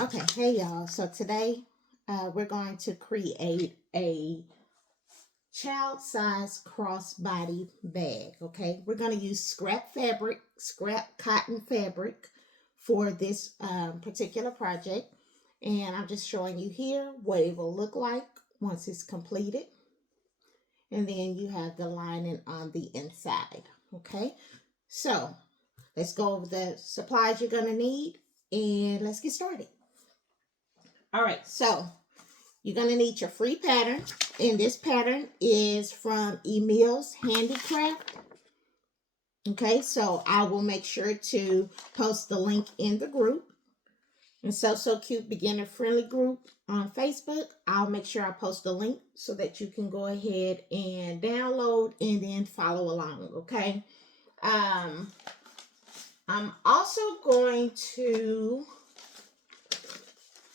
Okay, hey y'all. So today we're going to create a child size crossbody bag. Okay, we're going to use scrap cotton fabric for this particular project. And I'm just showing you here what it will look like once it's completed. And then you have the lining on the inside. Okay, so let's go over the supplies you're going to need and let's get started. All right, so you're going to need your free pattern, and this pattern is from Emil's Handicraft. Okay, so I will make sure to post the link in the group. And So Cute Beginner Friendly group on Facebook. I'll make sure I post the link so that you can go ahead and download and then follow along, okay? I'm also going to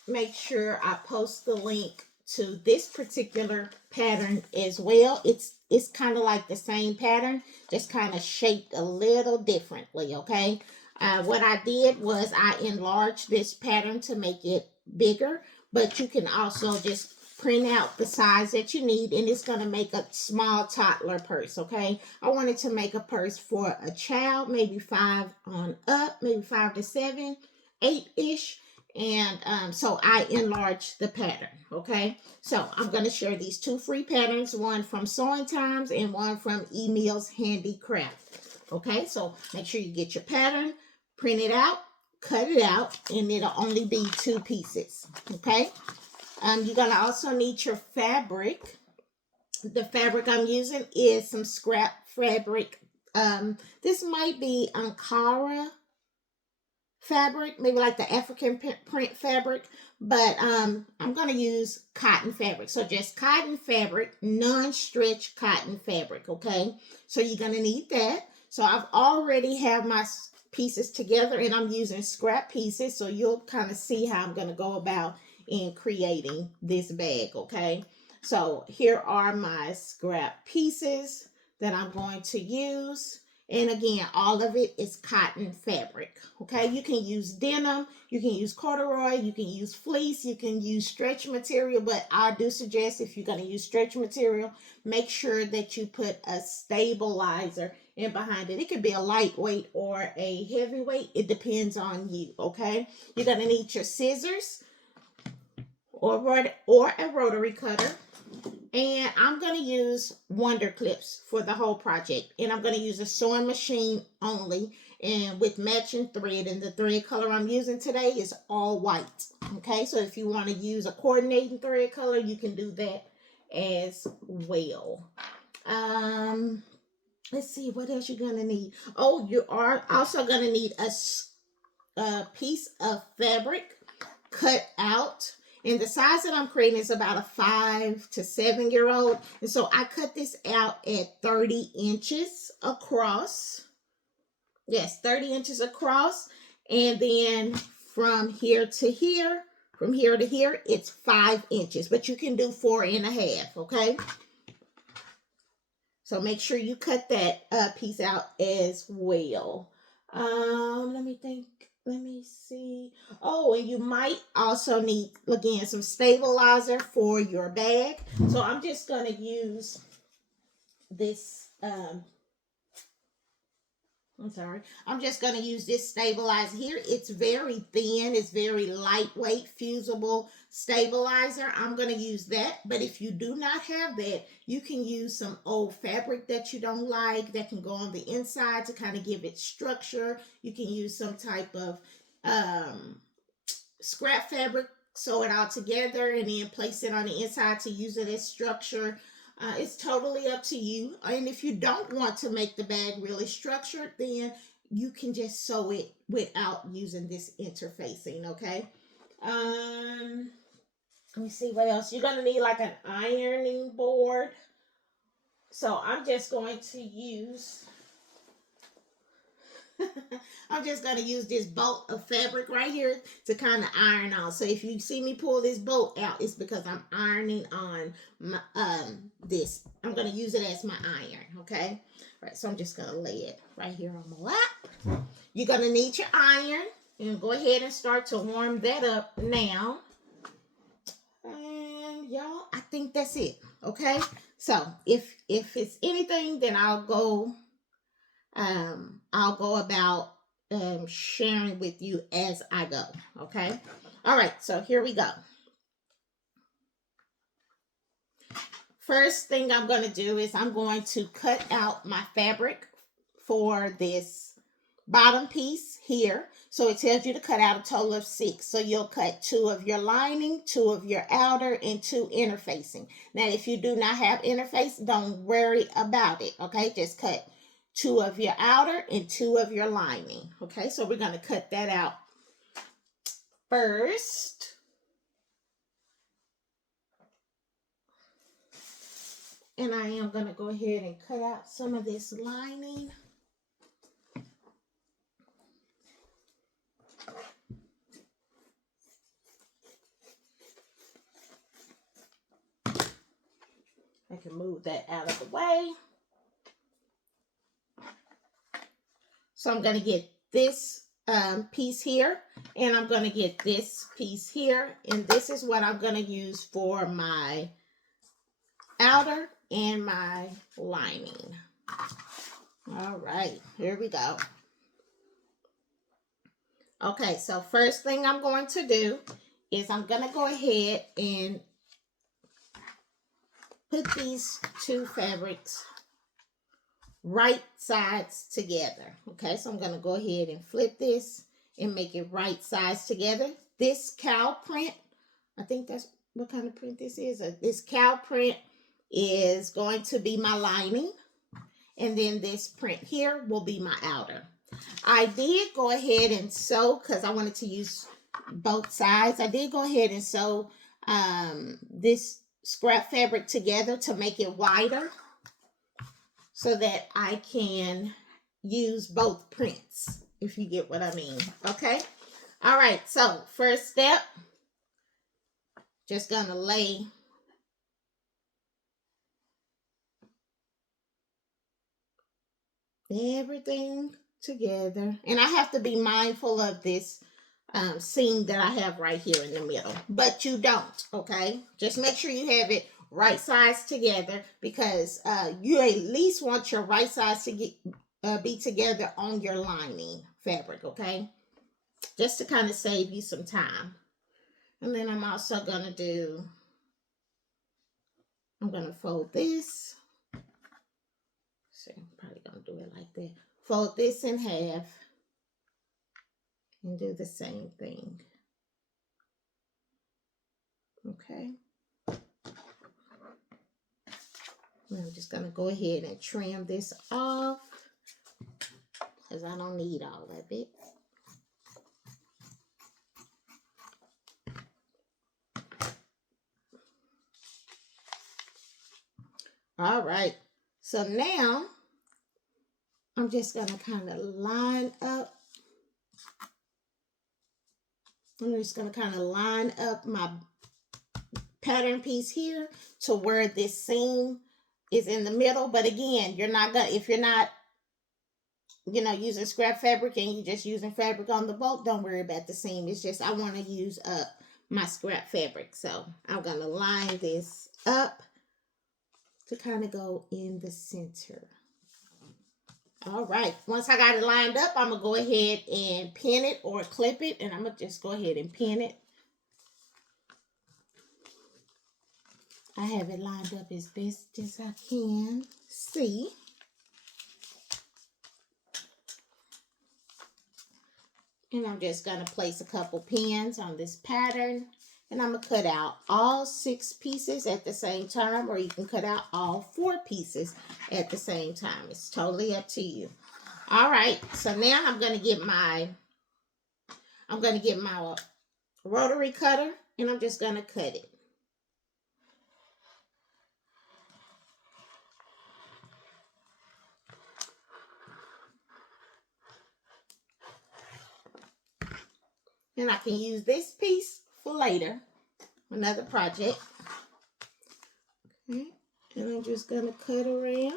make sure I post the link to this particular pattern as well. It's kind of like the same pattern, just kind of shaped a little differently, okay? What I did was I enlarged this pattern to make it bigger, but you can also just print out the size that you need, and it's going to make a small toddler purse, okay? I wanted to make a purse for a child, maybe 5 on up, maybe 5 to 7, 8-ish. And so I enlarged the pattern, okay? So I'm going to share these two free patterns, one from Sewing Times and one from Emil's Handicraft, okay? So make sure you get your pattern, print it out, cut it out, and it'll only be 2 pieces, okay? You're going to also need your fabric. The fabric I'm using is some scrap fabric. This might be Ankara fabric, maybe like the African print fabric, but I'm going to use cotton fabric. So just cotton fabric, non-stretch cotton fabric, okay? So you're going to need that. So I've already have my pieces together, and I'm using scrap pieces, so you'll kind of see how I'm going to go about in creating this bag, okay? So here are my scrap pieces that I'm going to use. And again, all of it is cotton fabric, okay? You can use denim, you can use corduroy, you can use fleece, you can use stretch material, but I do suggest if you're going to use stretch material, make sure that you put a stabilizer in behind it. It could be a lightweight or a heavyweight. It depends on you, okay? You're going to need your scissors or a rotary cutter. And I'm going to use Wonder Clips for the whole project. And I'm going to use a sewing machine only and with matching thread. And the thread color I'm using today is all white. Okay, so if you want to use a coordinating thread color, you can do that as well. Let's see, what else you're going to need. Oh, you are also going to need a piece of fabric cut out. And the size that I'm creating is about a 5 to 7-year-old. And so I cut this out at 30 inches across. Yes, 30 inches across. And then from here to here, it's 5 inches. But you can do 4.5, okay? So make sure you cut that piece out as well. Let me think. Let me see. Oh, and you might also need, again, some stabilizer for your bag. So I'm just going to use this, I'm just going to use this stabilizer here. It's very thin. It's very lightweight, fusible stabilizer. I'm going to use that. But if you do not have that, you can use some old fabric that you don't like that can go on the inside to kind of give it structure. You can use some type of scrap fabric, sew it all together, and then place it on the inside to use it as structure. It's totally up to you. And if you don't want to make the bag really structured, then you can just sew it without using this interfacing, okay? Let me see what else. You're going to need like an ironing board. So I'm just going to use I'm just going to use this bolt of fabric right here to kind of iron on. So if you see me pull this bolt out, it's because I'm ironing on my, this. I'm going to use it as my iron, okay? All right, so I'm just going to lay it right here on my lap. You're going to need your iron. And go ahead and start to warm that up now. And y'all, I think that's it. Okay. So if it's anything, then I'll go about sharing with you as I go. Okay. All right. So here we go. First thing I'm going to do is I'm going to cut out my fabric for this bottom piece here. So it tells you to cut out a total of 6. So you'll cut 2 of your lining, 2 of your outer, and 2 interfacing. Now, if you do not have interface, don't worry about it. Okay, just cut 2 of your outer and 2 of your lining. Okay, so we're going to cut that out first. And I am going to go ahead and cut out some of this lining. I can move that out of the way. So I'm going to get this piece here, and I'm going to get this piece here, and this is what I'm going to use for my outer and my lining. All right, here we go. Okay, so first thing I'm going to do is I'm going to go ahead and put these 2 fabrics right sides together. Okay, so I'm going to go ahead and flip this and make it right sides together. This cow print, I think that's what kind of print this is. This cow print is going to be my lining, and then this print here will be my outer. I did go ahead and sew, because I wanted to use both sides. I did go ahead and sew this scrap fabric together to make it wider, so that I can use both prints, if you get what I mean. Okay. All right. So first step, just gonna lay everything together. And I have to be mindful of this seam that I have right here in the middle, but you don't. Okay. Just make sure you have it right sides together, because you at least want your right sides to be together on your lining fabric. Okay, just to kind of save you some time. And then I'm also gonna I'm gonna fold this. So I'm probably gonna do it like that. Fold this in half and do the same thing. Okay. I'm just going to go ahead and trim this off, because I don't need all of it. All right. So now I'm just going to kind of line up. I'm just going to kind of line up my pattern piece here to where this seam is in the middle. But again, you're not going to, if you're not, using scrap fabric and you're just using fabric on the bolt, don't worry about the seam. It's just I want to use up my scrap fabric. So I'm going to line this up to kind of go in the center. All right. Once I got it lined up, I'm going to go ahead and pin it or clip it. And I'm going to just go ahead and pin it. I have it lined up as best as I can see. And I'm just going to place a couple pins on this pattern. And I'm going to cut out all 6 pieces at the same time, or you can cut out all 4 pieces at the same time. It's totally up to you. All right. So now I'm going to get my rotary cutter, and I'm just going to cut it. And I can use this piece for later, another project. Okay. And I'm just going to cut around.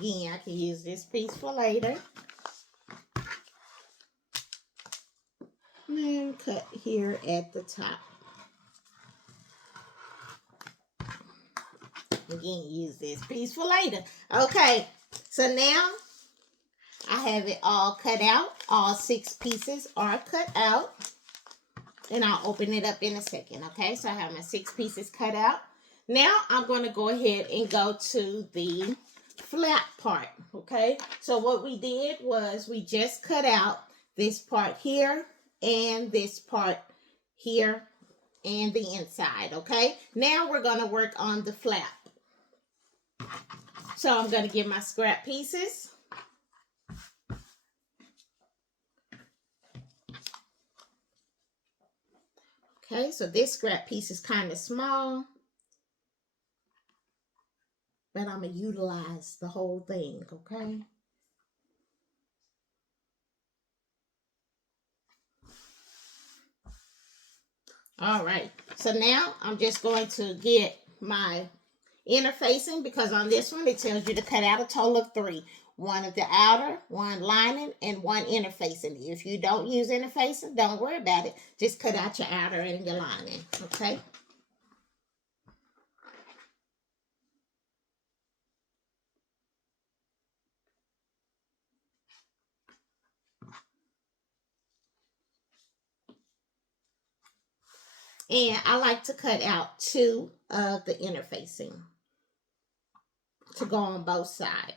again, I can use this piece for later. And cut here at the top. Again, use this piece for later. Okay, so now I have it all cut out. All 6 pieces are cut out. And I'll open it up in a second, okay? So I have my 6 pieces cut out. Now I'm going to go ahead and go to the flap part, okay? So what we did was we just cut out this part here and this part here and the inside, okay? Now we're going to work on the flap. So I'm going to get my scrap pieces. Okay, so this scrap piece is kind of small, but I'm going to utilize the whole thing, okay? All right, so now I'm just going to get my interfacing, because on this one it tells you to cut out a total of 3. 1 of the outer, 1 lining, and 1 interfacing. If you don't use interfacing, don't worry about it. Just cut out your outer and your lining, okay? And I like to cut out 2 of the interfacing to go on both sides.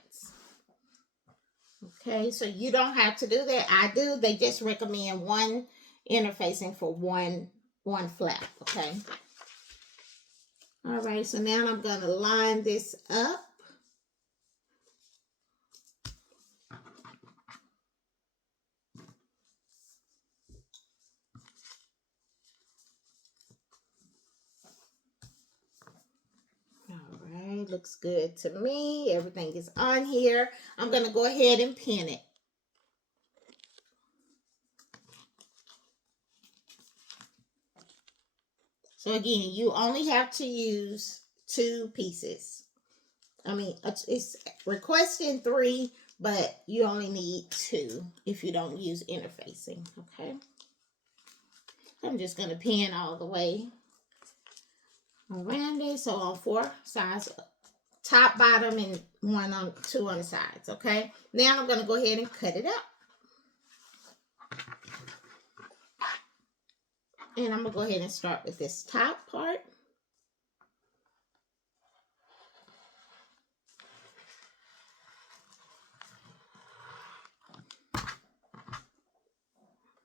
Okay, so you don't have to do that. I do. They just recommend 1 interfacing for one flap, okay? All right, so now I'm going to line this up. Looks good to me. Everything is on here. I'm going to go ahead and pin it. So again, you only have to use 2 pieces. I mean, it's requesting 3, but you only need 2 if you don't use interfacing, okay? I'm just going to pin all the way around it. So on 4 sides, top, bottom, and 2 on the sides, okay? Now I'm going to go ahead and cut it up. And I'm going to go ahead and start with this top part.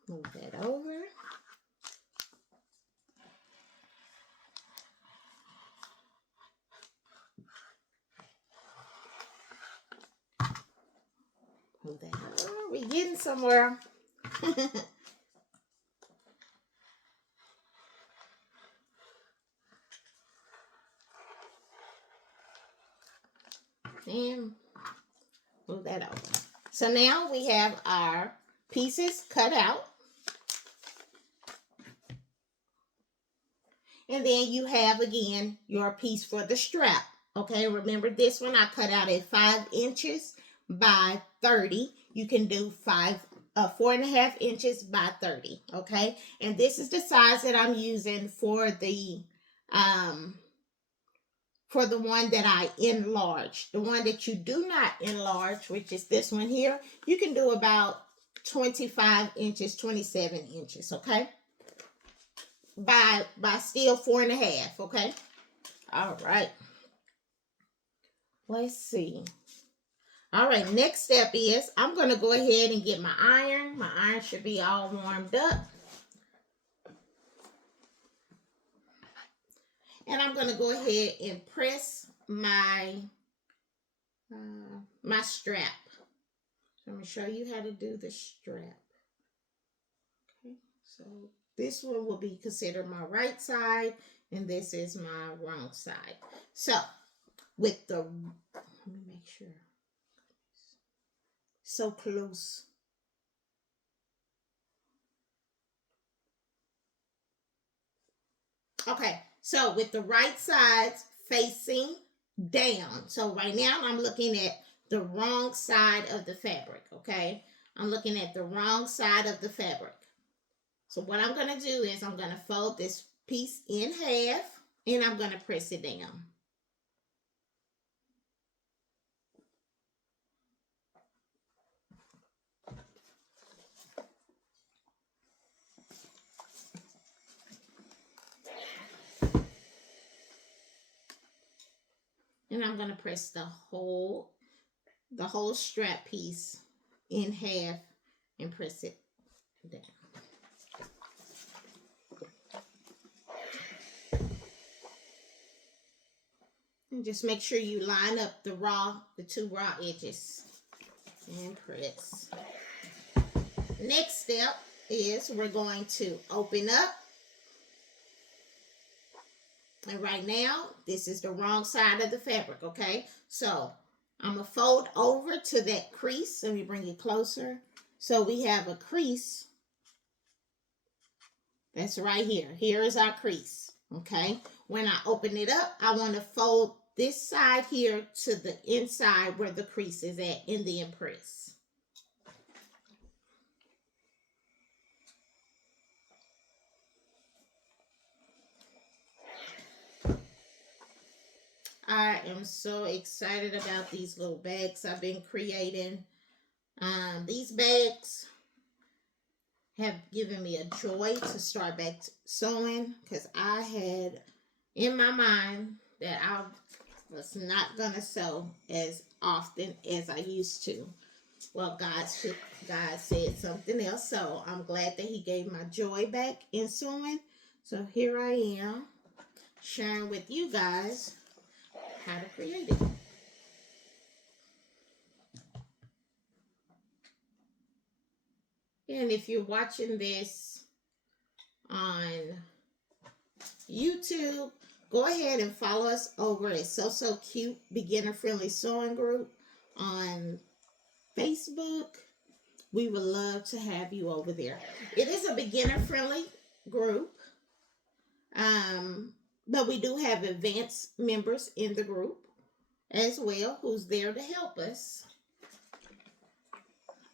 Move that over. Move that over. We're getting somewhere. And move that over. So now we have our pieces cut out. And then you have, again, your piece for the strap. Okay, remember this one I cut out at 5 inches by 30. You can do 4.5 inches by 30. Okay, and this is the size that I'm using for the one that I enlarged. The one that you do not enlarge, which is this one here, you can do about 25 inches, 27 inches, okay? By still 4.5, okay? All right. Let's see. All right, next step is I'm going to go ahead and get my iron. My iron should be all warmed up. And I'm going to go ahead and press my my strap. So I'm going to show you how to do the strap. Okay, so this one will be considered my right side, and this is my wrong side. So with the, let me make sure. So close. Okay, so with the right sides facing down. So right now I'm looking at the wrong side of the fabric, okay? I'm looking at the wrong side of the fabric. So what I'm going to do is I'm going to fold this piece in half and I'm going to press it down. And I'm going to press the whole strap piece in half and press it down. And just make sure you line up the two raw edges and press. Next step is we're going to open up. And right now, this is the wrong side of the fabric, okay? So I'm going to fold over to that crease. Let me bring it closer. So we have a crease. That's right here. Here is our crease, okay? When I open it up, I want to fold this side here to the inside where the crease is at in the impress. I am so excited about these little bags I've been creating. These bags have given me a joy to start back sewing because I had in my mind that I was not going to sew as often as I used to. Well, God said something else, so I'm glad that He gave my joy back in sewing. So here I am sharing with you guys how to create it. And if you're watching this on YouTube, go ahead and follow us over at So Cute Beginner Friendly Sewing Group on Facebook. We would love to have you over there. It is a beginner friendly group, but we do have advanced members in the group as well who's there to help us.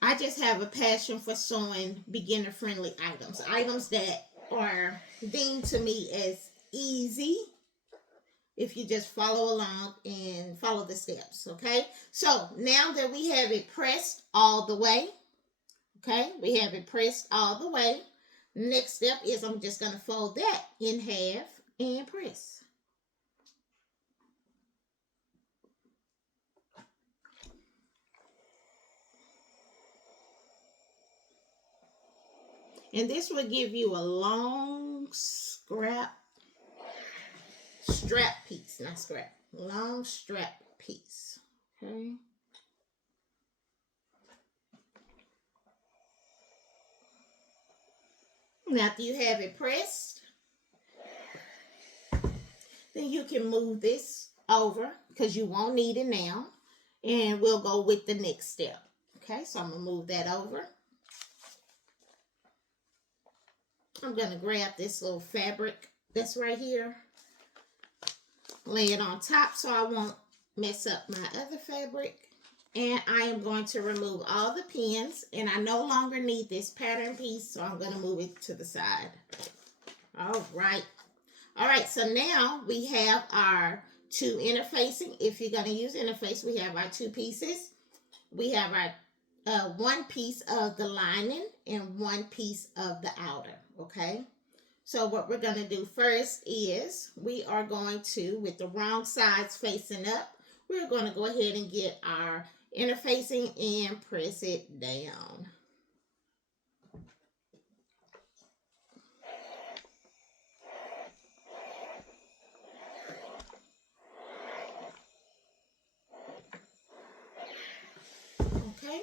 I just have a passion for sewing beginner friendly items that are deemed to me as easy if you just follow along and follow the steps, okay? So now that we have it pressed all the way, okay, we have it pressed all the way. Next step is I'm just going to fold that in half and press. And this will give you a long strap piece, not scrap, long strap piece, okay? Now, after you have it pressed, then you can move this over because you won't need it now. And we'll go with the next step. Okay, so I'm going to move that over. I'm going to grab this little fabric that's right here, lay it on top so I won't mess up my other fabric. And I am going to remove all the pins, and I no longer need this pattern piece, so I'm going to move it to the side. All right. All right, so now we have our two interfacing. If you're going to use interface, we have our two pieces. We have our one piece of the lining and one piece of the outer, okay? So what we're going to do first is we are going to, with the wrong sides facing up, we're going to go ahead and get our interfacing and press it down. Okay.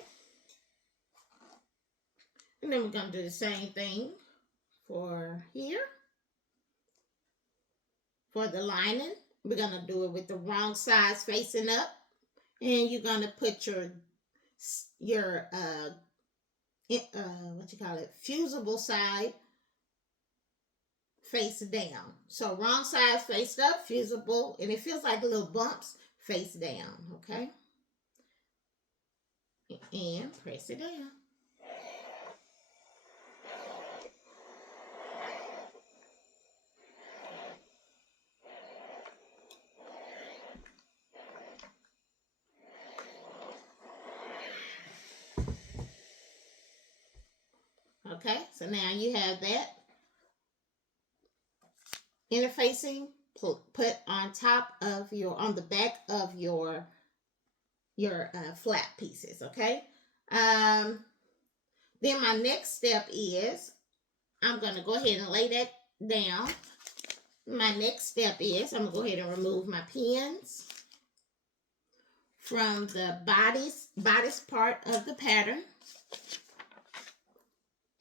And then we're going to do the same thing for here. For the lining, we're going to do it with the wrong sides facing up. And you're going to put your fusible side face down. So wrong side faced up, fusible, and it feels like little bumps face down, okay? and press it down. Okay, so now you have that interfacing put on top of on the back of your flat pieces. Okay. Then my next step is I'm going to go ahead and lay that down. My next step is I'm going to go ahead and remove my pins from the bodice part of the pattern.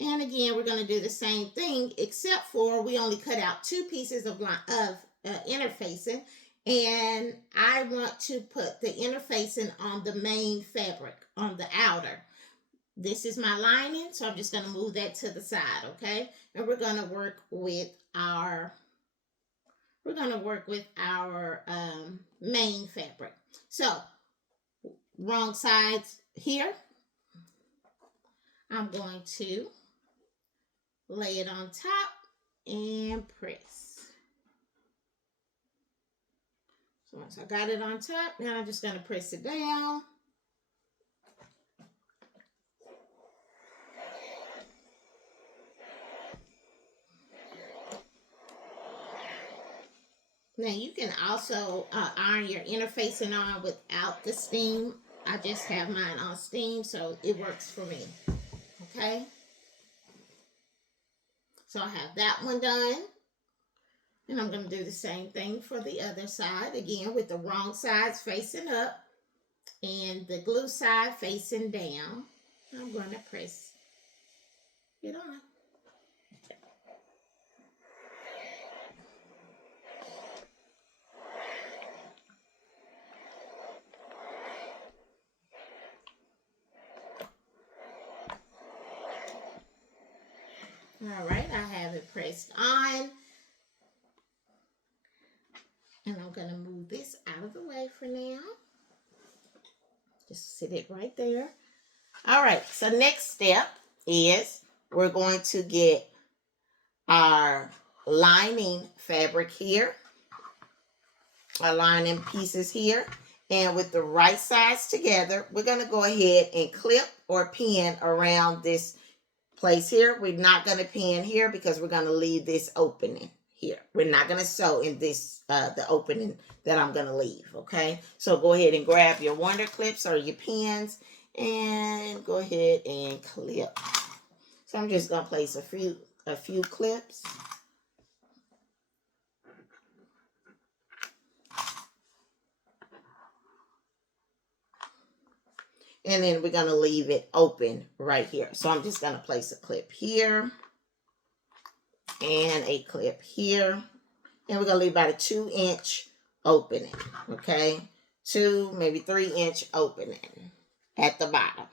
And again, we're going to do the same thing, except for we only cut out 2 pieces of interfacing. And I want to put the interfacing on the main fabric, on the outer. This is my lining, so I'm just going to move that to the side, okay? And we're going to work with our main fabric. So, wrong sides here. I'm going to lay it on top and press. So once I got it on top, now I'm just going to press it down. Now you can also iron your interfacing on without the steam. I just have mine on steam, so it works for me. Okay. So I have that one done. And I'm going to do the same thing for the other side. Again, with the wrong sides facing up and the glue side facing down. I'm going to press it on. All right, I have it pressed on. And I'm going to move this out of the way for now. Just sit it right there. All right, so next step is we're going to get our lining fabric here, our lining pieces here. And with the right sides together, we're going to go ahead and clip or pin around this place here. We're not going to pin here because we're going to leave this opening here. We're not going to sew in this, the opening that I'm going to leave, okay? So go ahead and grab your wonder clips or your pins and go ahead and clip. So I'm just going to place a few clips. And then we're going to leave it open right here. So I'm just going to place a clip here and a clip here. And we're going to leave about a 2-inch opening, okay? 2, maybe 3-inch opening at the bottom,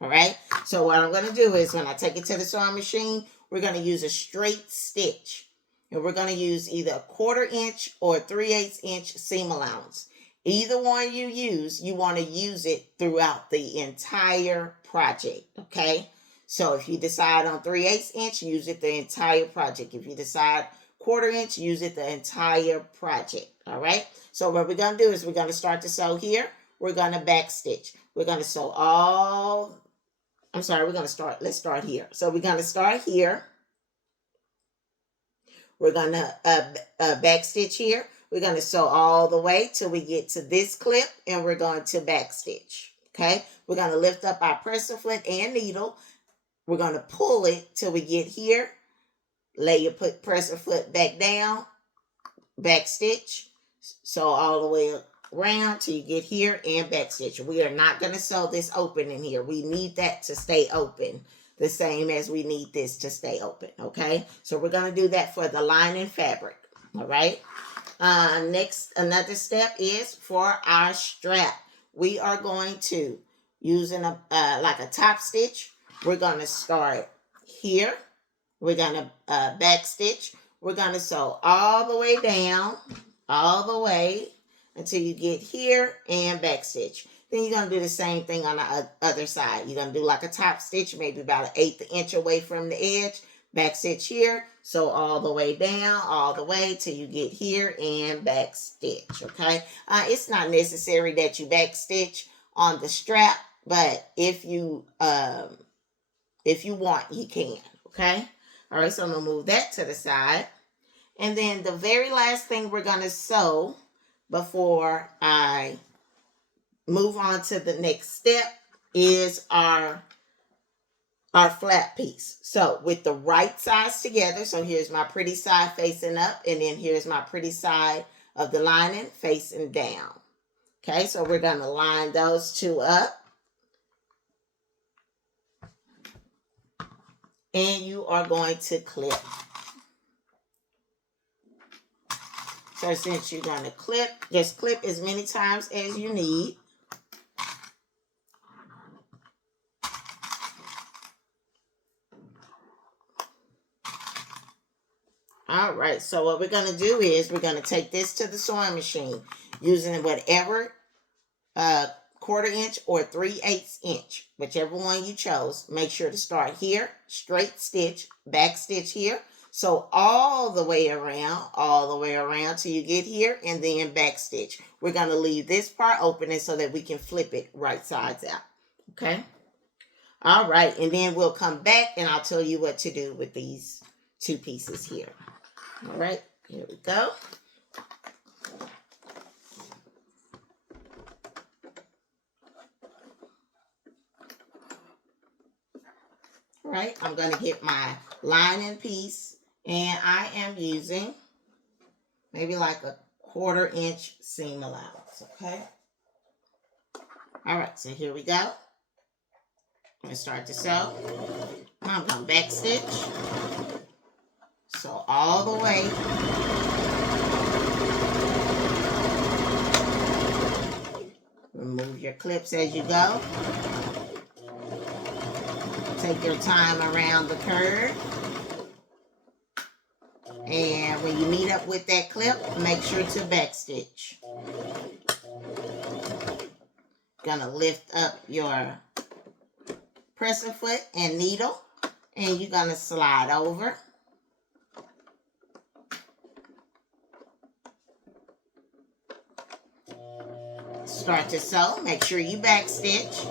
all right? So what I'm going to do is when I take it to the sewing machine, we're going to use a straight stitch. And we're going to use either a 1/4 inch or 3/8 inch seam allowance. Either one you use, you want to use it throughout the entire project, okay? So if you decide on 3/8 inch, use it the entire project. If you decide 1/4 inch, use it the entire project, all right? So what we're going to do is we're going to start to sew here. We're going to back stitch. We're going to sew all, let's start here. So we're going to start here. We're going to back stitch here. We're going to sew all the way till we get to this clip, and we're going to back stitch, okay? We're going to lift up our presser foot and needle. We're going to pull it till we get here. Lay your presser foot back down, back stitch, sew all the way around till you get here and back stitch. We are not going to sew this open in here. We need that to stay open, the same as we need this to stay open, okay? So we're going to do that for the lining fabric, all right? Next, another step is for our strap. We are going to, using like a top stitch, we're going to start here. We're going to back stitch. We're going to sew all the way down, all the way until you get here and back stitch. Then you're going to do the same thing on the other side. You're going to do like a top stitch, maybe about an 1/8 inch away from the edge. Back stitch here. So all the way down, all the way till you get here and back stitch, okay? It's not necessary that you back stitch on the strap, but if you want, you can, okay? All right, so I'm going to move that to the side. And then the very last thing we're going to sew before I move on to the next step is our flat piece. So with the right sides together, so here's my pretty side facing up, and then here's my pretty side of the lining facing down. Okay, so we're going to line those two up. And you are going to clip. So since you're going to clip, just clip as many times as you need. All right, so what we're going to do is we're going to take this to the sewing machine using whatever 1/4 inch or 3/8 inch, whichever one you chose. Make sure to start here, straight stitch, back stitch here. So all the way around till you get here, and then back stitch. We're going to leave this part open so that we can flip it right sides out. Okay? All right, and then we'll come back and I'll tell you what to do with these two pieces here. All right, here we go. All right, I'm going to get my lining piece, and I am using maybe like a 1/4 inch seam allowance, okay? All right, so here we go. I'm going to start to sew. I'm going to back stitch. So all the way. Remove your clips as you go. Take your time around the curve. And when you meet up with that clip, make sure to back stitch. Gonna lift up your presser foot and needle, and you're gonna slide over. Start to sew. Make sure you back stitch.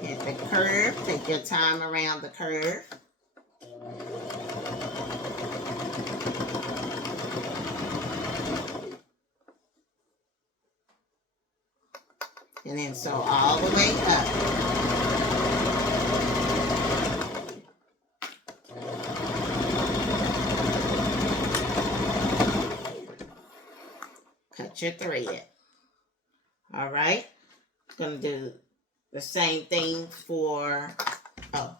Hit the curve. Take your time around the curve. And then sew all the way up. Cut your thread. All right. Gonna do the same thing for,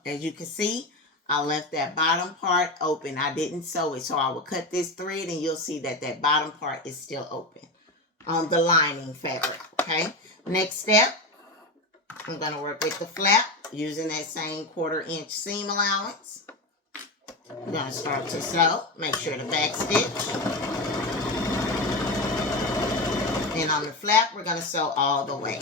as you can see, I left that bottom part open. I didn't sew it, so I will cut this thread and you'll see that that bottom part is still open on the lining fabric, okay? Next step, I'm gonna work with the flap using that same 1/4 inch seam allowance. I'm gonna start to sew. Make sure to back stitch. And on the flap, we're gonna sew all the way.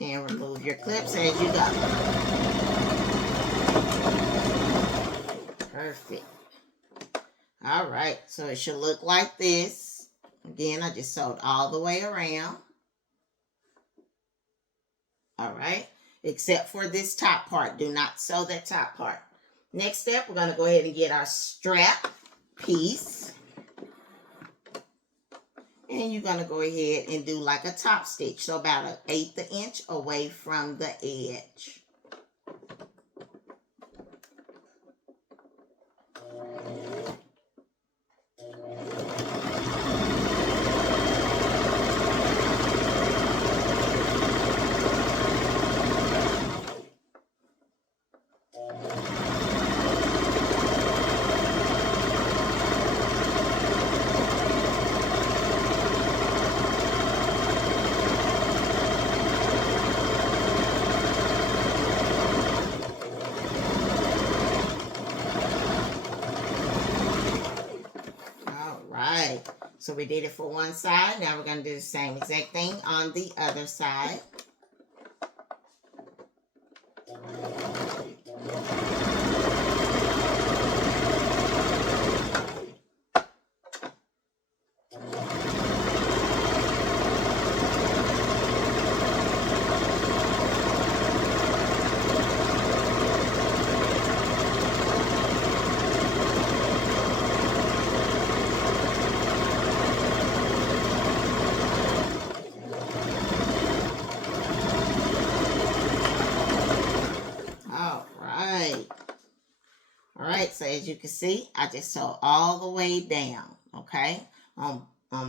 And remove your clips as you go. Perfect. All right, so it should look like this. Again, I just sewed all the way around. All right, except for this top part. Do not sew that top part. Next step, we're going to go ahead and get our strap piece. And you're going to go ahead and do like a top stitch. So about an 1/8 inch away from the edge. So we did it for one side. Now we're going to do the same exact thing on the other side. All right, so as you can see, I just sew all the way down, okay, on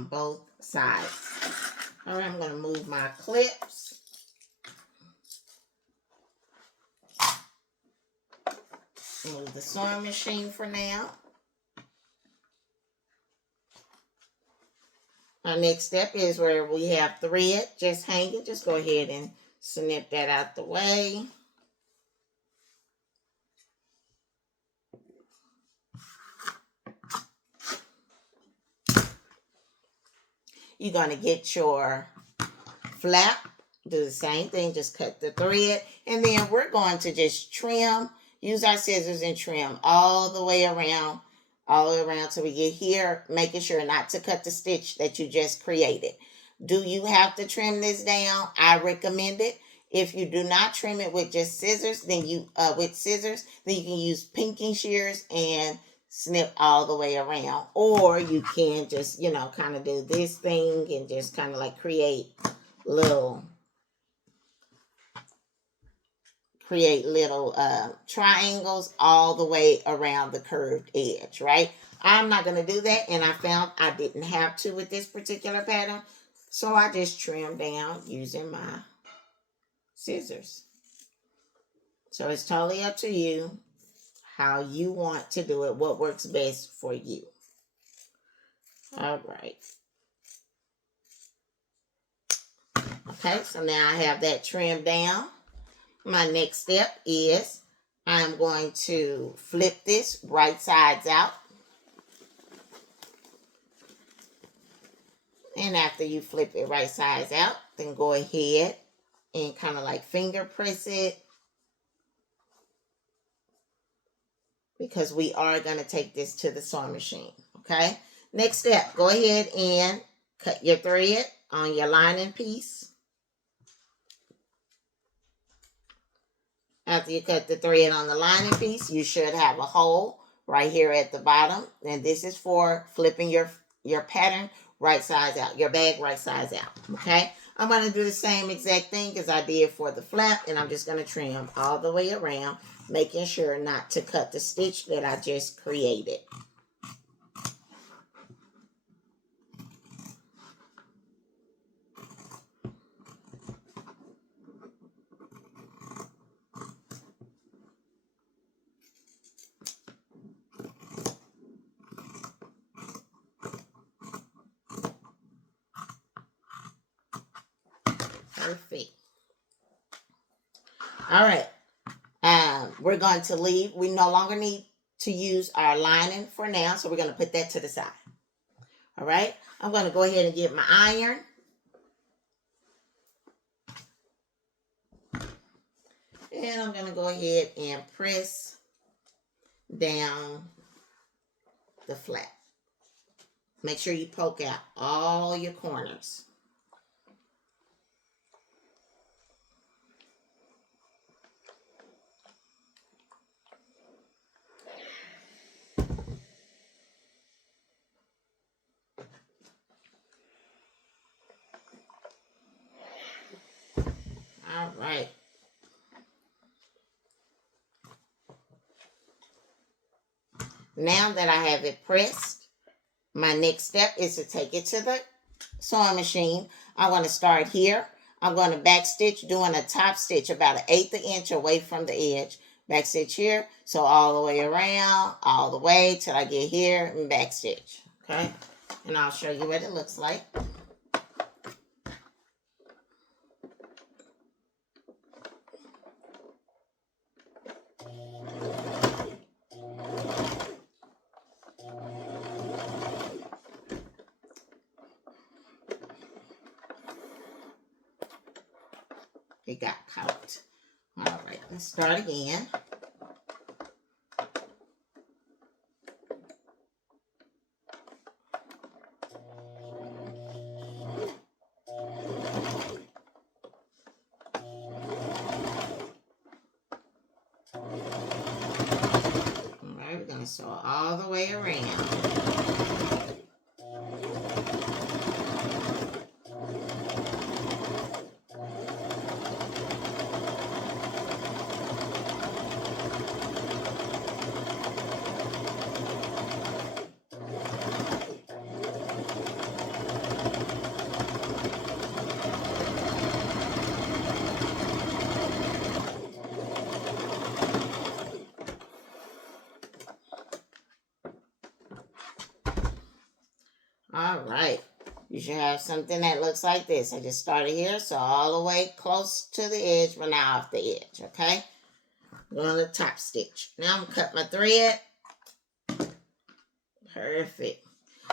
both sides. All right, I'm going to move my clips. Move the sewing machine for now. Our next step is where we have thread just hanging. Just go ahead and snip that out the way. You're going to get your flap. Do the same thing. Just cut the thread. And then we're going to just trim. Use our scissors and trim all the way around. All the way around till we get here. Making sure not to cut the stitch that you just created. Do you have to trim this down? I recommend it. If you do not trim it with just scissors, then you can use pinking shears and snip all the way around. Or you can just, kind of do this thing and just kind of like create little triangles all the way around the curved edge, right? I'm not going to do that, and I found I didn't have to with this particular pattern, so I just trimmed down using my scissors. So it's totally up to you how you want to do it, what works best for you. All right. Okay, so now I have that trimmed down. My next step is I'm going to flip this right sides out. And after you flip it right sides out, then go ahead and kind of like finger press it. Because we are going to take this to the sewing machine, okay? Next step, go ahead and cut your thread on your lining piece. After you cut the thread on the lining piece, you should have a hole right here at the bottom. And this is for flipping your pattern right sides out, your bag right sides out, okay? I'm going to do the same exact thing as I did for the flap, and I'm just going to trim all the way around, making sure not to cut the stitch that I just created. Perfect. All right. We're going to leave. We no longer need to use our lining for now, so we're going to put that to the side. All right. I'm going to go ahead and get my iron. And I'm going to go ahead and press down the flap. Make sure you poke out all your corners. All right. Now that I have it pressed, my next step is to take it to the sewing machine. I'm going to start here. I'm going to back stitch, doing a top stitch about 1/8 inch away from the edge. Back stitch here, so all the way around, all the way till I get here and back stitch. Okay, and I'll show you what it looks like. it got caught. All right, let's start again. All right, we're going to sew all the way around. All right. You should have something that looks like this. I just started here, so all the way close to the edge, but now off the edge, okay? Go on the top stitch. Now I'm going to cut my thread. Perfect.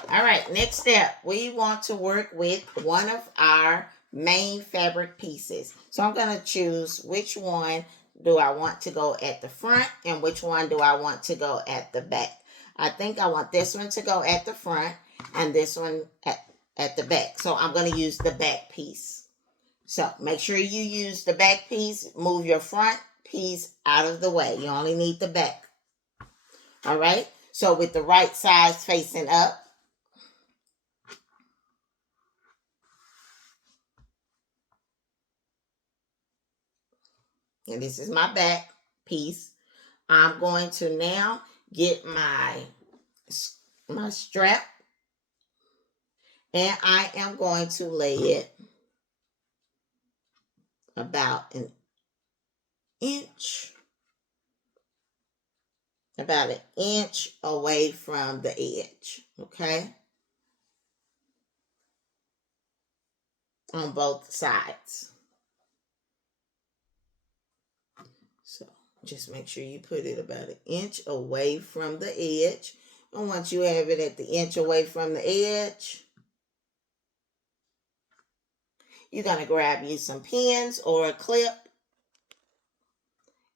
All right, next step. We want to work with one of our main fabric pieces. So I'm going to choose which one do I want to go at the front and which one do I want to go at the back. I think I want this one to go at the front and this one at the back. So I'm going to use the back piece. So make sure you use the back piece. Move your front piece out of the way. You only need the back. All right. So with the right side facing up. And this is my back piece. I'm going to now get my strap. And I am going to lay it about an inch away from the edge, okay? On both sides. So just make sure you put it about an inch away from the edge. And once you have it at the inch away from the edge, you're going to grab you some pins or a clip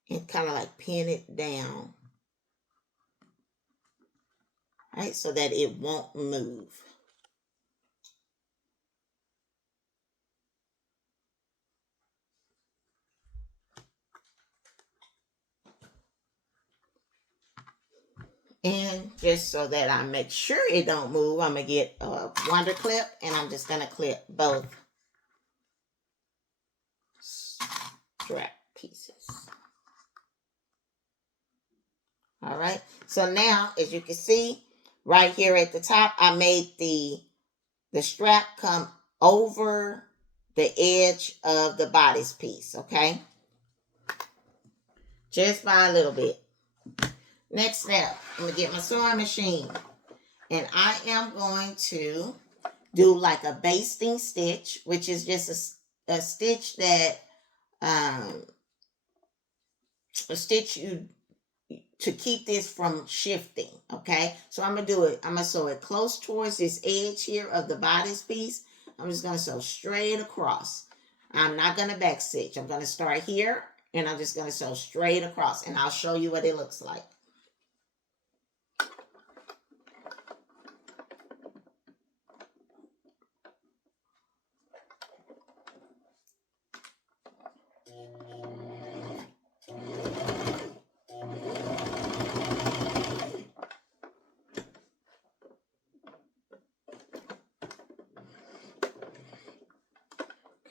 and kind of like pin it down. Right, so that it won't move. And just so that I make sure it don't move, I'm going to get a wonder clip and I'm just going to clip both strap pieces. All right. So now, as you can see, right here at the top, I made the strap come over the edge of the bodice piece, okay? Just by a little bit. Next step, I'm going to get my sewing machine. And I am going to do like a basting stitch, which is just a stitch that, a stitch you to keep this from shifting, okay? So I'm going to do it. I'm going to sew it close towards this edge here of the bodice piece. I'm just going to sew straight across. I'm not going to back stitch. I'm going to start here, and I'm just going to sew straight across, and I'll show you what it looks like.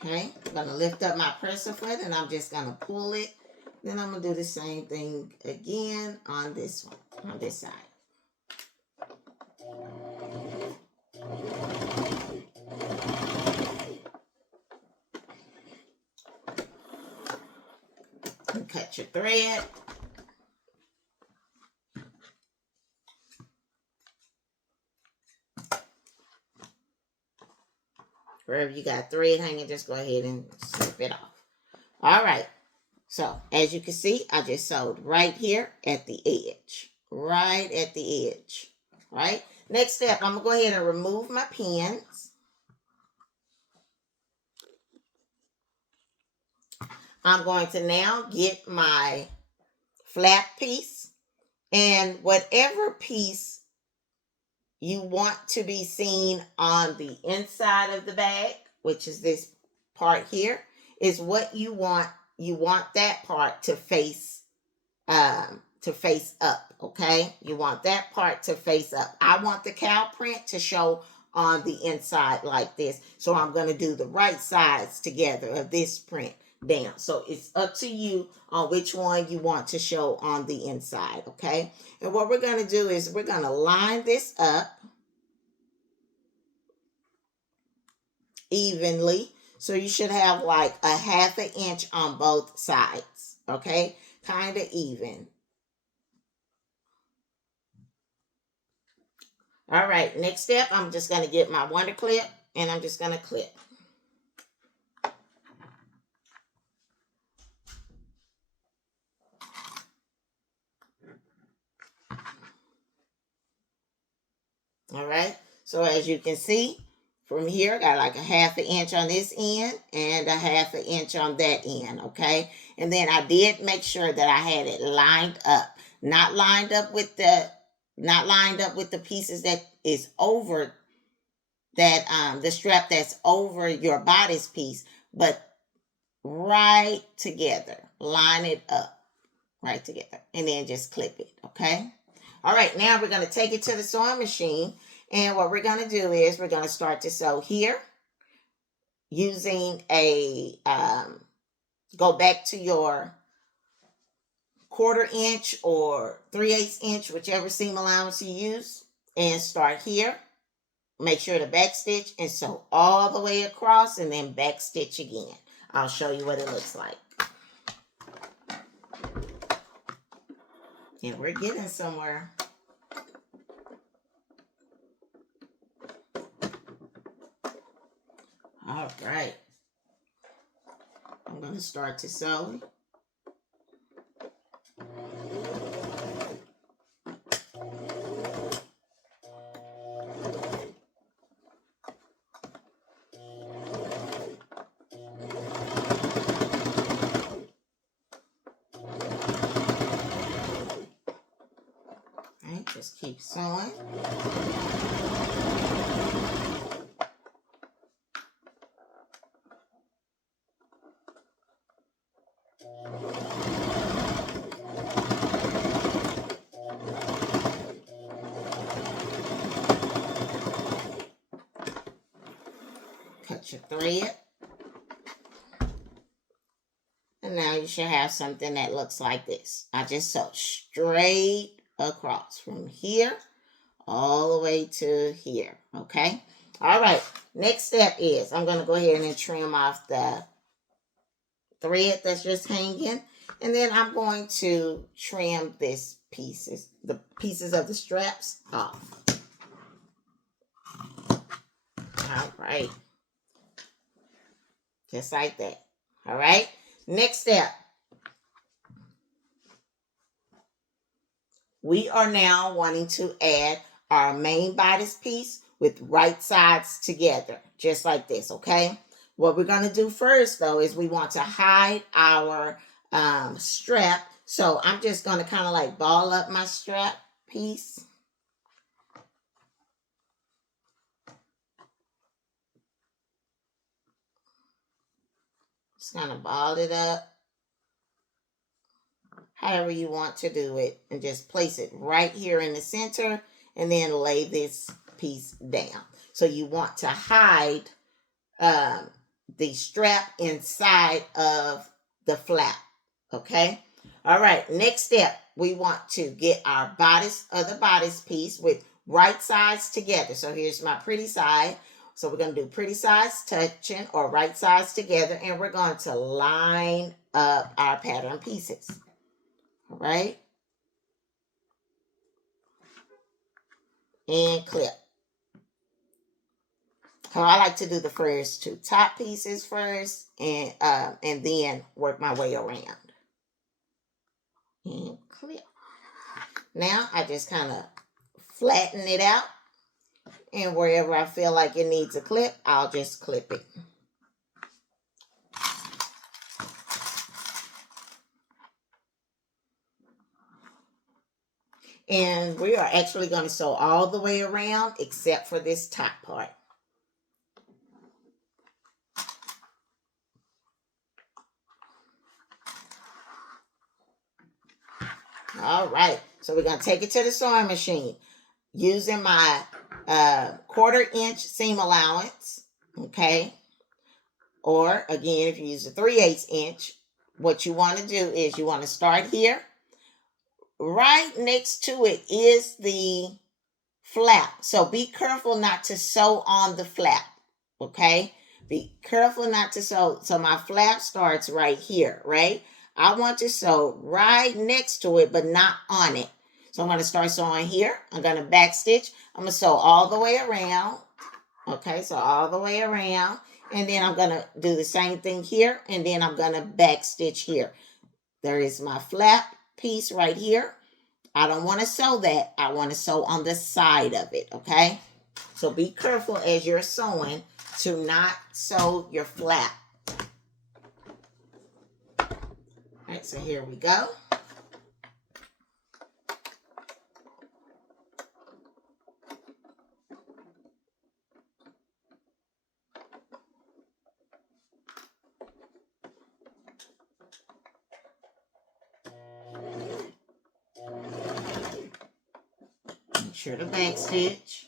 Okay, I'm going to lift up my presser foot and I'm just going to pull it. Then I'm going to do the same thing again on this one, on this side. And cut your thread. Wherever you got thread hanging, just go ahead and snip it off. All right. So, as you can see, I just sewed right here at the edge. Right at the edge. Right? Next step, I'm going to go ahead and remove my pins. I'm going to now get my flap piece, and whatever piece you want to be seen on the inside of the bag, which is this part here, is what you want. You want that part to face up, okay? You want that part to face up. I want the cow print to show on the inside like this. So I'm going to do the right sides together of this print down. So it's up to you on which one you want to show on the inside, okay? And what we're going to do is we're going to line this up evenly. So you should have like a 1/2 inch on both sides, okay? Kind of even. All right, next step, I'm just going to get my wonder clip and I'm just going to clip. All right, so as you can see from here, I got like a 1/2 inch on this end and a 1/2 inch on that end, okay? And then I did make sure that I had it lined up, not lined up with the pieces that is over that the strap that's over your bodice piece, but right together. Line it up right together and then just clip it, okay? All right, now we're going to take it to the sewing machine, and what we're going to do is we're going to start to sew here using a go back to your 1/4 inch or 3/8 inch, whichever seam allowance you use, and start here. Make sure to back stitch and sew all the way across and then back stitch again. I'll show you what it looks like. And we're getting somewhere. All right. I'm going to start to sew. Just keep sewing. Cut your thread. And now you should have something that looks like this. I just sew straight across from here all the way to here, okay? All right, next step is I'm going to go ahead and trim off the thread that's just hanging, and then I'm going to trim the pieces of the straps off. All right, just like that. All right, next step. We are now wanting to add our main bodice piece with right sides together, just like this, okay? What we're going to do first, though, is we want to hide our strap. So I'm just going to kind of like ball up my strap piece. Just kind of ball it up however you want to do it, and just place it right here in the center and then lay this piece down. So you want to hide the strap inside of the flap, okay? All right, next step, we want to get our other bodice piece with right sides together. So here's my pretty side. So we're going to do pretty sides touching or right sides together, and we're going to line up our pattern pieces. All right? And clip. So I like to do the first 2 top pieces first, and then work my way around. And clip. Now I just kind of flatten it out, and wherever I feel like it needs a clip, I'll just clip it. And we are actually going to sew all the way around except for this top part. All right, so we're going to take it to the sewing machine using my 1/4 inch seam allowance, okay? Or again, if you use a 3/8 inch, what you want to do is you want to start here. Right next to it is the flap. So be careful not to sew on the flap, okay? Be careful not to sew. So my flap starts right here, right? I want to sew right next to it, but not on it. So I'm going to start sewing here. I'm going to back stitch. I'm going to sew all the way around. Okay, so all the way around. And then I'm going to do the same thing here. And then I'm going to back stitch here. There is my flap piece right here. I don't want to sew that. I want to sew on the side of it, okay? So be careful as you're sewing to not sew your flap. All right, so here we go. Make sure to back stitch.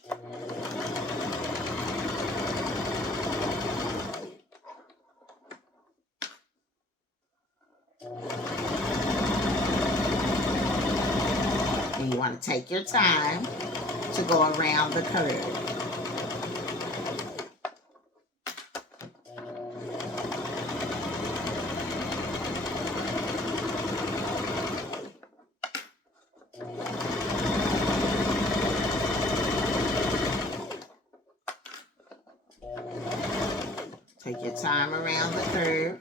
And you want to take your time to go around the curve. Take your time around the curve.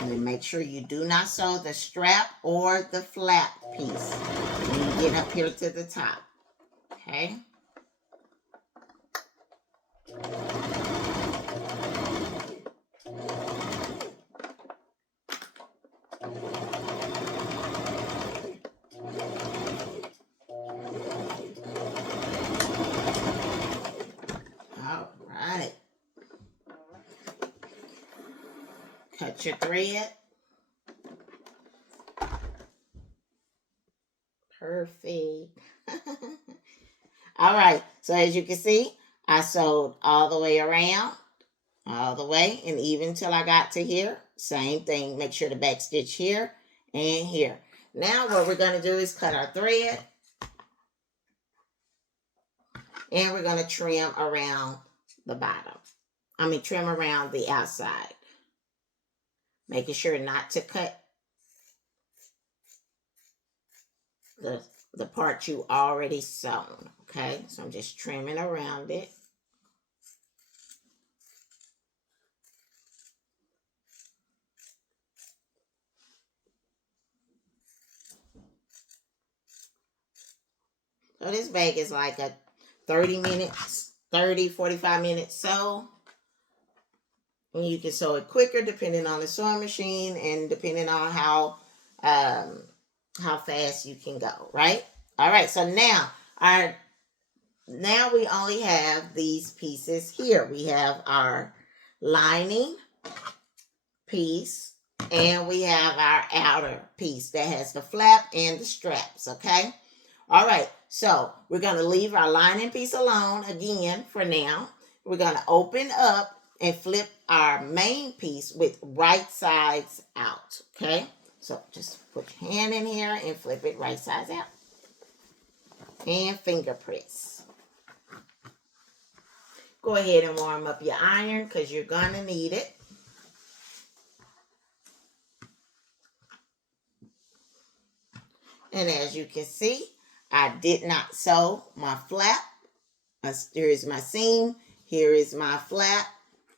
And then make sure you do not sew the strap or the flap piece when you get up here to the top. Okay? All right. Cut your thread. Perfect. All right. So as you can see, I sewed all the way around, all the way, and even till I got to here. Same thing. Make sure to back stitch here and here. Now what we're going to do is cut our thread. And we're going to trim around the bottom. Trim around the outside. Making sure not to cut the part you already sewn. Okay, so I'm just trimming around it. So this bag is like a 45 minutes sew. And you can sew it quicker depending on the sewing machine and depending on how fast you can go, right? All right, so now we only have these pieces here. We have our lining piece and we have our outer piece that has the flap and the straps, okay? All right, so we're going to leave our lining piece alone again for now. We're going to open up and flip our main piece with right sides out, okay? So just put your hand in here and flip it right sides out. And finger press. Go ahead and warm up your iron because you're going to need it. And as you can see, I did not sew my flap. Here is my seam. Here is my flap.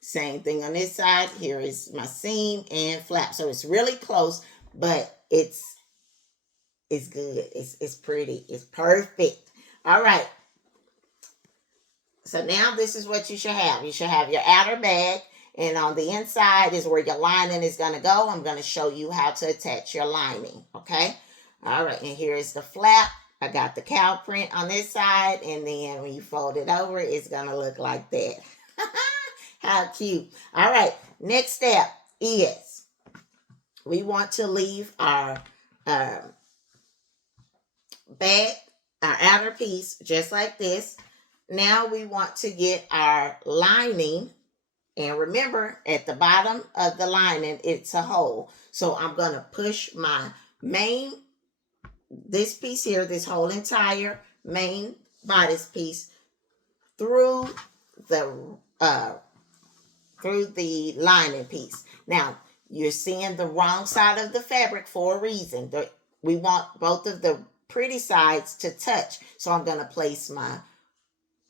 Same thing on this side. Here is my seam and flap. So it's really close, but it's good. It's pretty. It's perfect. All right. So now this is what you should have. You should have your outer bag, and on the inside is where your lining is going to go. I'm going to show you how to attach your lining, okay? All right, and here is the flap. I got the cow print on this side, and then when you fold it over, it's going to look like that. How cute. All right, next step is we want to leave our bag, our outer piece, just like this. Now we want to get our lining, and remember at the bottom of the lining it's a hole. So I'm going to push my main, this piece here, this whole entire main bodice piece through the lining piece. Now you're seeing the wrong side of the fabric for a reason. We want both of the pretty sides to touch. So I'm going to place my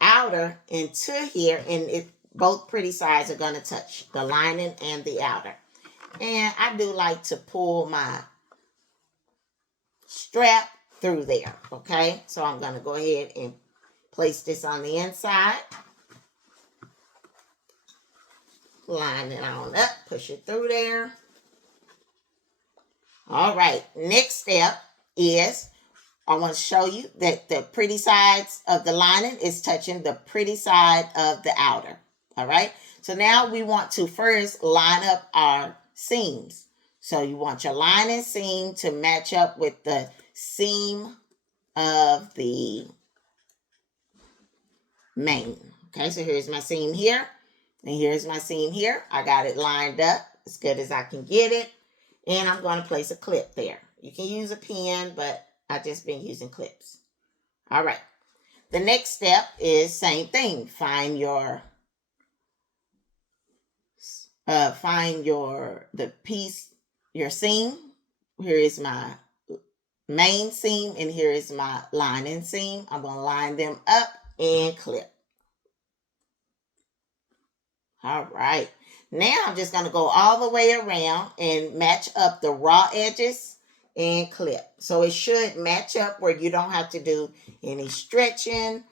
outer into here, and both pretty sides are going to touch, the lining and the outer. And I do like to pull my strap through there, okay? So I'm going to go ahead and place this on the inside. Line it on up, push it through there. All right, next step is I want to show you that the pretty sides of the lining is touching the pretty side of the outer. All right, so now we want to first line up our seams. So you want your lining seam to match up with the seam of the main. Okay, so here's my seam here, and here's my seam here. I got it lined up as good as I can get it, and I'm going to place a clip there. You can use a pin, but I've just been using clips. All right, the next step is same thing. Find the piece, your seam. Here is my main seam, and here is my lining seam. I'm going to line them up and clip. All right, now I'm just going to go all the way around and match up the raw edges and clip. So it should match up where you don't have to do any stretching,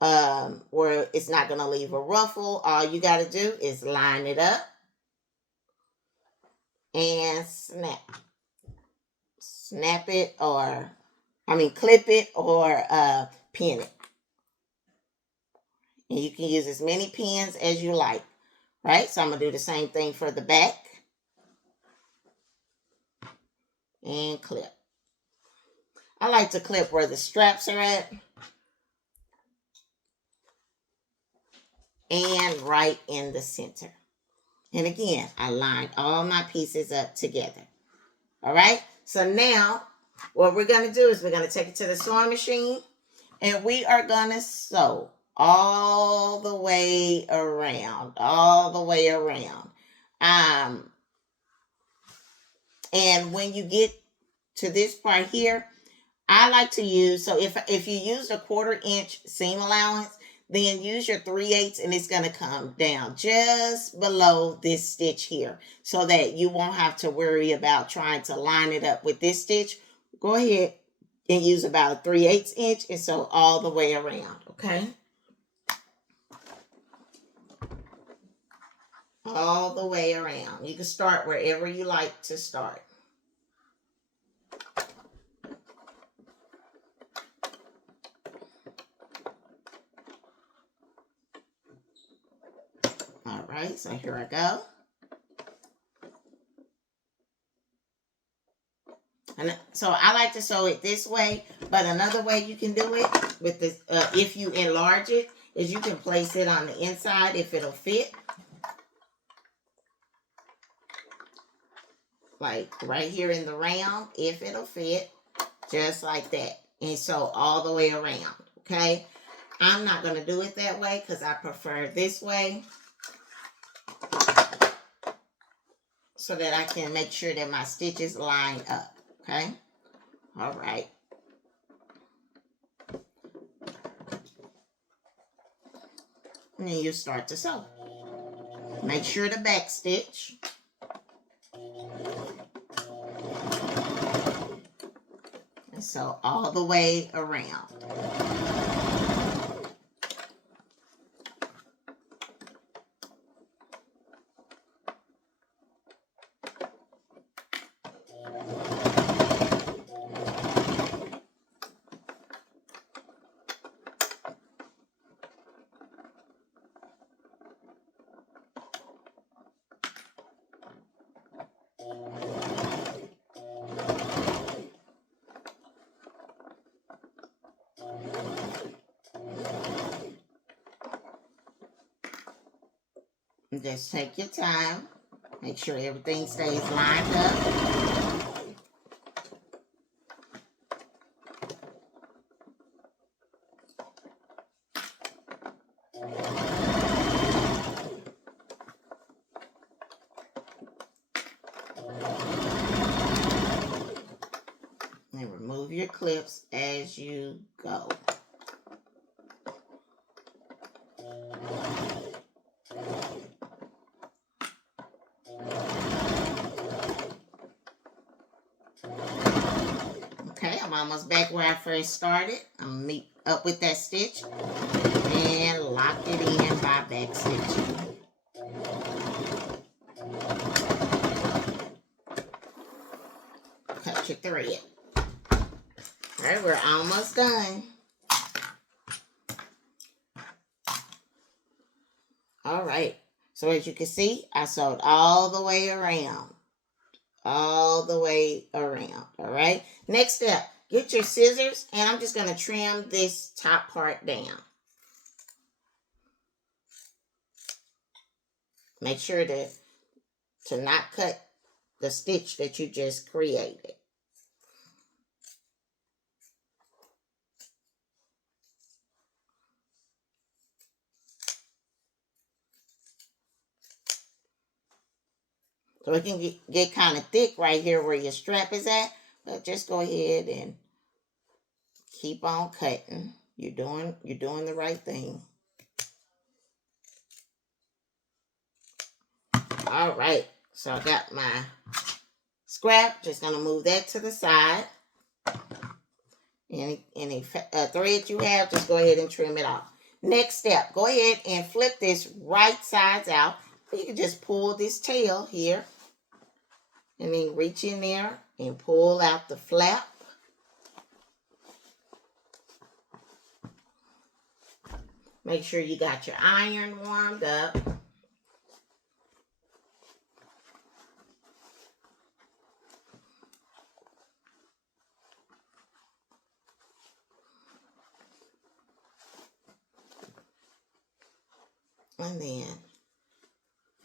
where it's not going to leave a ruffle. All you got to do is line it up and snap it, or clip it, or pin it. And you can use as many pins as you like, right? So I'm going to do the same thing for the back and clip. I like to clip where the straps are at and right in the center. And again, I lined all my pieces up together. All right, so now what we're going to do is we're going to take it to the sewing machine, and we are going to sew all the way around, and when you get to this part here, I like to use, so if you use a 1/4 inch seam allowance, then use your 3/8, and it's going to come down just below this stitch here, so that you won't have to worry about trying to line it up with this stitch. Go ahead and use about a 3/8 inch and sew all the way around, okay? All the way around. You can start wherever you like to start. All right, so here I go. And so I like to sew it this way, but another way you can do it with this, if you enlarge it, is you can place it on the inside if it'll fit. Like right here in the round, if it'll fit, just like that. And sew all the way around, okay? I'm not going to do it that way because I prefer this way, so that I can make sure that my stitches line up, okay? All right. And then you start to sew. Make sure to back stitch. And sew all the way around. Just take your time. Make sure everything stays lined up. And remove your clips as you go. Okay, I'm almost back where I first started. I'm gonna meet up with that stitch and lock it in by back stitching. Cut your thread. All right, we're almost done. All right, so as you can see, I sewed all the way around. All the way around. All right, next step, get your scissors, and I'm just going to trim this top part down. Make sure to not cut the stitch that you just created. So it can get kind of thick right here where your strap is at. But just go ahead and keep on cutting. You're doing the right thing. All right. So I got my scrap. Just going to move that to the side. Any thread you have, just go ahead and trim it off. Next step, go ahead and flip this right sides out. You can just pull this tail here. And then reach in there and pull out the flap. Make sure you got your iron warmed up. And then,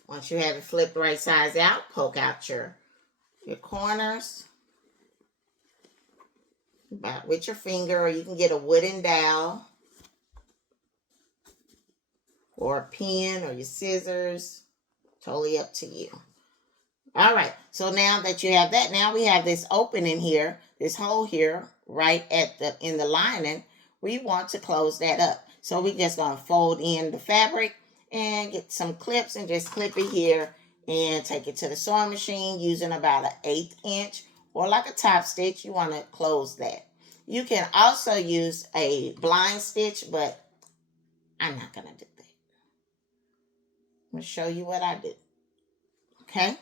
once you have it flipped right sides out, poke out your corners with your finger, or you can get a wooden dowel or a pin or your scissors. Totally up to you. All right, so now that you have that, now we have this opening here, this hole here, right in the lining. We want to close that up. So we're just going to fold in the fabric and get some clips and just clip it here and take it to the sewing machine using about an 1/8 inch or like a top stitch. You want to close that. You can also use a blind stitch, but I'm not going to do that. I'm going to show you what I do. Okay?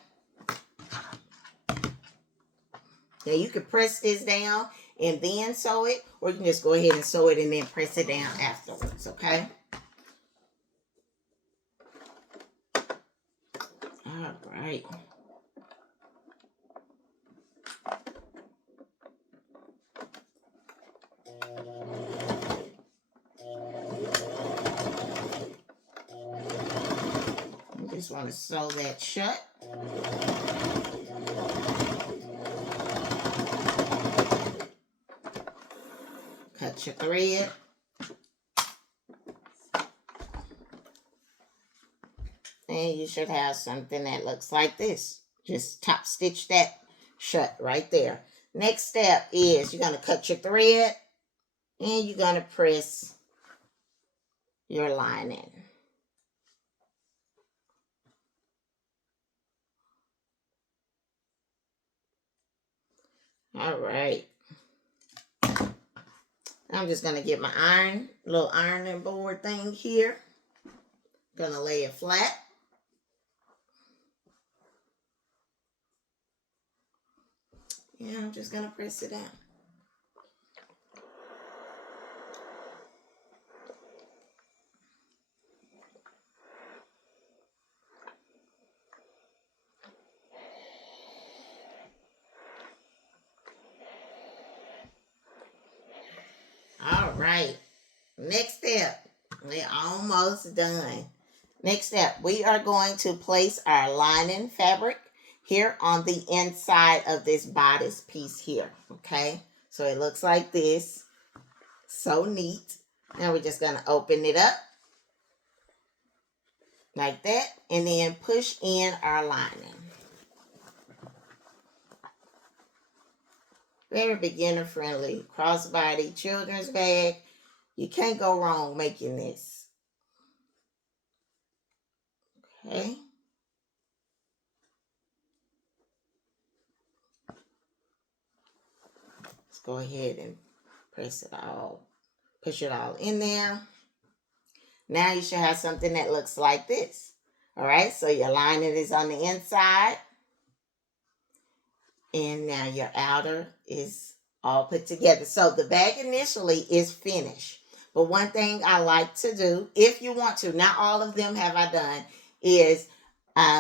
Now you can press this down and then sew it, or you can just go ahead and sew it and then press it down afterwards, okay? All right. You just want to sew that shut. Cut your thread. And you should have something that looks like this. Just top stitch that shut right there. Next step is you're going to cut your thread and you're going to press your lining. All right. I'm just going to get my little ironing board thing here. Gonna lay it flat. And I'm just gonna press it down. All right. Next step. We're almost done. Next step, we are going to place our lining fabric here on the inside of this bodice piece here, okay? So it looks like this. So neat. Now we're just going to open it up like that and then push in our lining. Very beginner friendly, crossbody children's bag. You can't go wrong making this. Okay. Let's go ahead and press it all, push it all in there. Now you should have something that looks like this. All right, so your lining is on the inside. And now your outer is all put together. So the bag initially is finished. But one thing I like to do, if you want to, not all of them have I done, is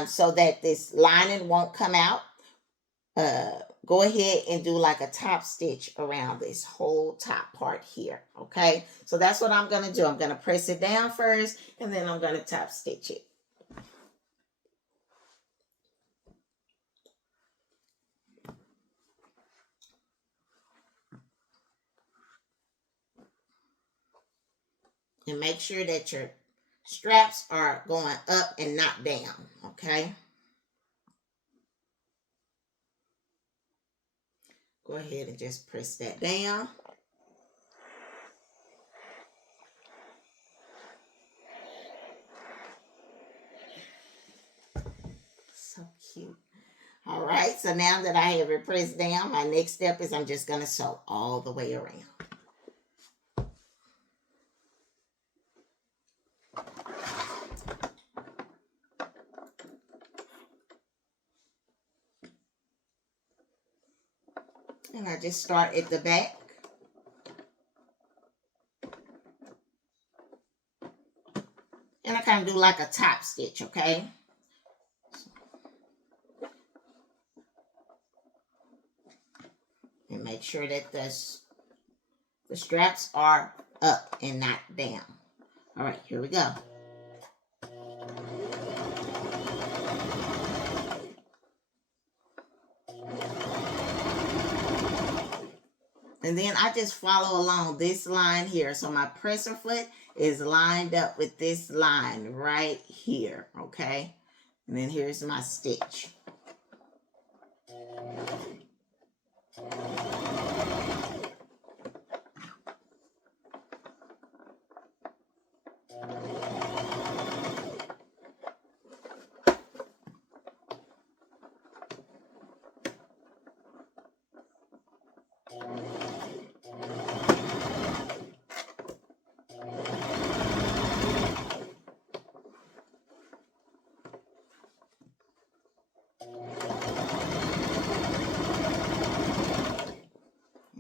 so that this lining won't come out, go ahead and do like a top stitch around this whole top part here, okay? So that's what I'm going to do. I'm going to press it down first, and then I'm going to top stitch it. And make sure that your straps are going up and not down, okay? Go ahead and just press that down. So cute. All right, so now that I have it pressed down, my next step is I'm just going to sew all the way around. And I just start at the back. And I kind of do like a top stitch, okay? And make sure that the straps are up and not down. All right, here we go. And then I just follow along this line here. So my presser foot is lined up with this line right here, okay? And then here's my stitch.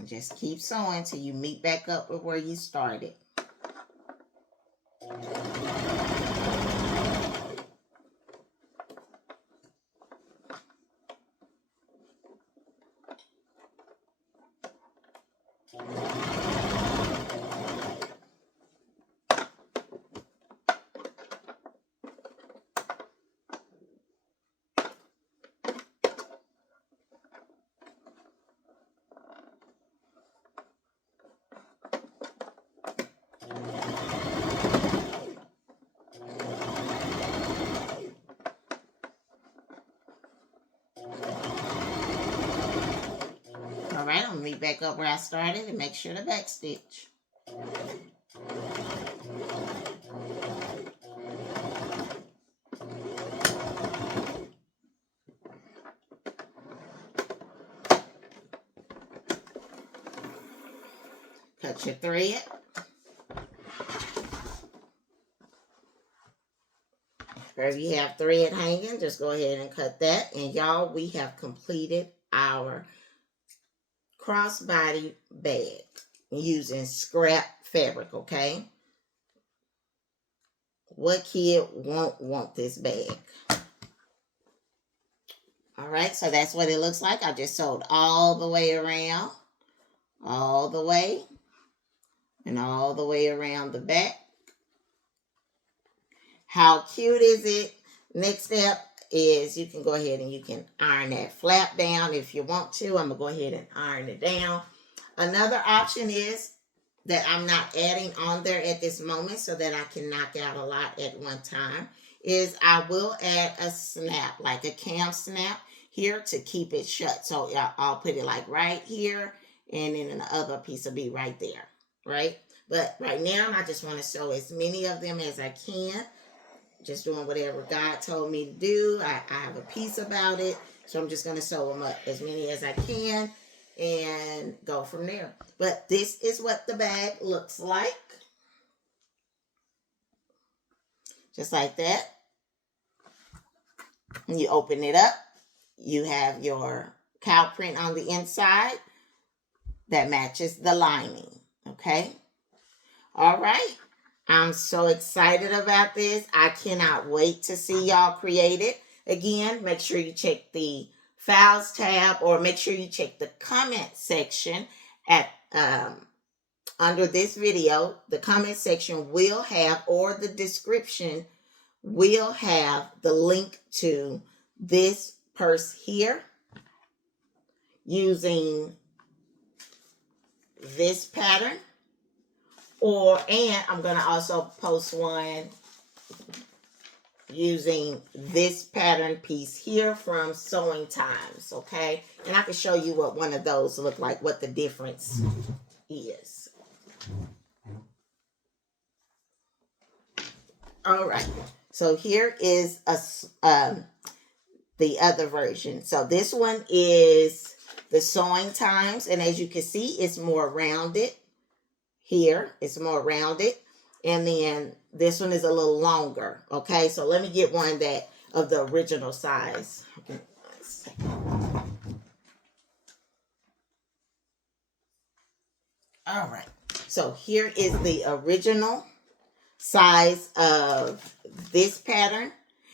Just keep sewing till you meet back up with where you started. All right, I'm gonna meet back up where I started and make sure to back stitch. Cut your thread. Or if you have thread hanging, just go ahead and cut that. And y'all, we have completed our crossbody bag using scrap fabric, okay? What kid won't want this bag? All right, so that's what it looks like. I just sewed all the way around, all the way, and all the way around the back. How cute is it? Next step is you can go ahead and you can iron that flap down if you want to. I'm going to go ahead and iron it down. Another option is that I'm not adding on there at this moment so that I can knock out a lot at one time is I will add a snap, like a cam snap here to keep it shut. So I'll put it like right here, and then the other piece will be right there, right? But right now, I just want to sew as many of them as I can. Just doing whatever God told me to do. I have a piece about it, so I'm just going to sew them up as many as I can and go from there. But this is what the bag looks like. Just like that. When you open it up, you have your cow print on the inside that matches the lining. Okay? All right. I'm so excited about this. I cannot wait to see y'all create it. Again, make sure you check the files tab, or make sure you check the comment section at under this video. The comment section will have, or the description will have, the link to this purse here using this pattern. And I'm going to also post one using this pattern piece here from Sewing Times, okay? And I can show you what one of those look like, what the difference is. All right, so here is the other version. So this one is the Sewing Times, and as you can see, it's more rounded. Here, it's more rounded. And then this one is a little longer. Okay, so let me get one that of the original size. All right, so here is the original size of this pattern.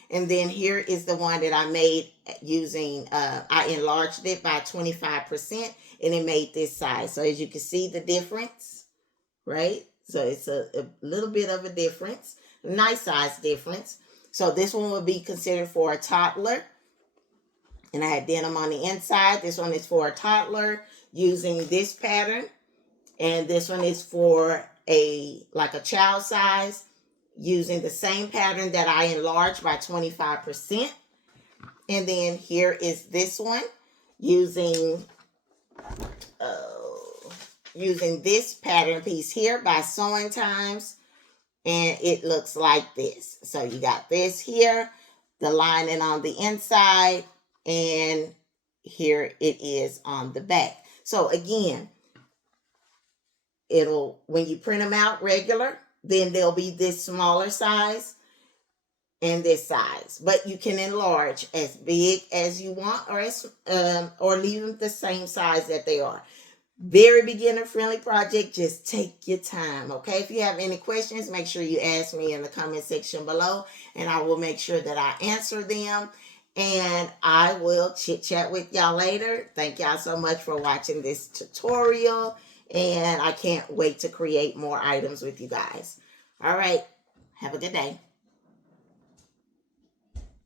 And then here is the one that I made using, I enlarged it by 25%, and it made this size. So as you can see the difference. Right? So it's a little bit of a difference. Nice size difference. So this one would be considered for a toddler. And I had denim on the inside. This one is for a toddler using this pattern. And this one is for like a child size using the same pattern that I enlarged by 25%. And then here is this one using this pattern piece here by Sewing Times, and it looks like this. So you got this here, the lining on the inside, and here it is on the back. So again, when you print them out regular, then they'll be this smaller size and this size, but you can enlarge as big as you want, or leave them the same size that they are. Very beginner friendly project. Just take your time. Okay. If you have any questions, make sure you ask me in the comment section below, and I will make sure that I answer them. And I will chit chat with y'all later. Thank y'all so much for watching this tutorial. And I can't wait to create more items with you guys. All right. Have a good day.